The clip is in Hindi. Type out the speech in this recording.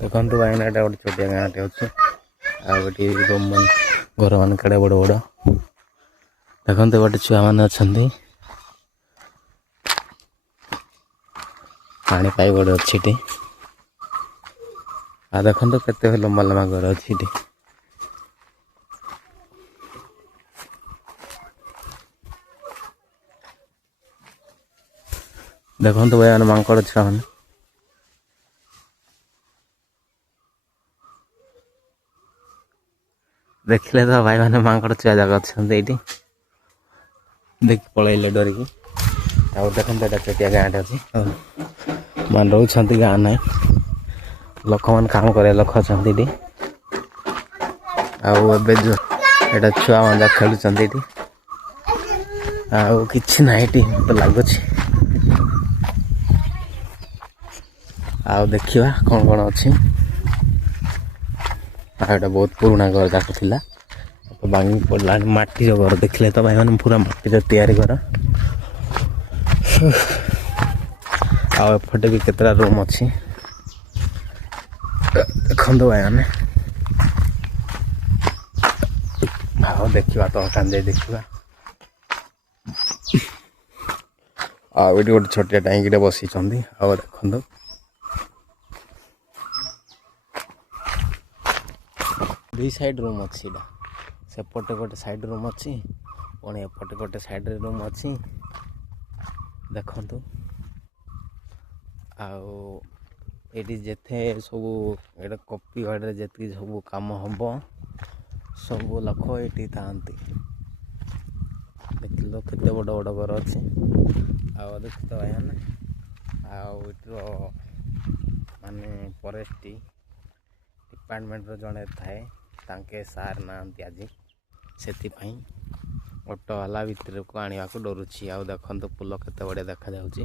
देखो भाई गोटे छोटिया गाँटे अच्छे आगे रूम मान घर मान कड़े बड़ बड़ देखो गोटे छुआ मैंने अच्छा पानी पाइप गोटे अच्छी आ देखो केते लंबा लंबा घर अच्छी देखो भाई मैंने मांकड़ छुआ मैंने देखिले तो भाई मैंने मांकड़ छुआ जगह अच्छा देख पलैले डरिकी देखो छोटिया गाँटे अच्छी मान रोच गाँ ना लोक मान काम करे लोक अच्छा आबे जो एटा छुआ मान खेलुं कि ना मत लगुच देखा कौन कौन अच्छी बहुत पुराना घर जाक थिला तो भांगी पड़ा माटी घर देखले तो भाई मैंने पूरा माटी तैयारी घर आपटे भी केतरा रूम अच्छी देखो भाई मैंने देखा तो कांदे देखा आटे गोटे छोटिया टाइम बसी देखो दुई साइड रूम अच्छी सेपटे गोटे साइड रूम अच्छी पुणी एपटे गोटे साइड रूम अच्छी देखु आठी जेते सब ये कॉपी गार्ड जी सब कम हम सब लोक ये था देख लो केते बड़ बड़ घर अच्छी देख तो भाई मैंने माने फॉरेस्ट डिपार्टमेंट जड़े थाए तांके सार ना आज से ऑटो वाला भितर को आने को डरुची देखो पुल केते बढ़िया देखा जाउची।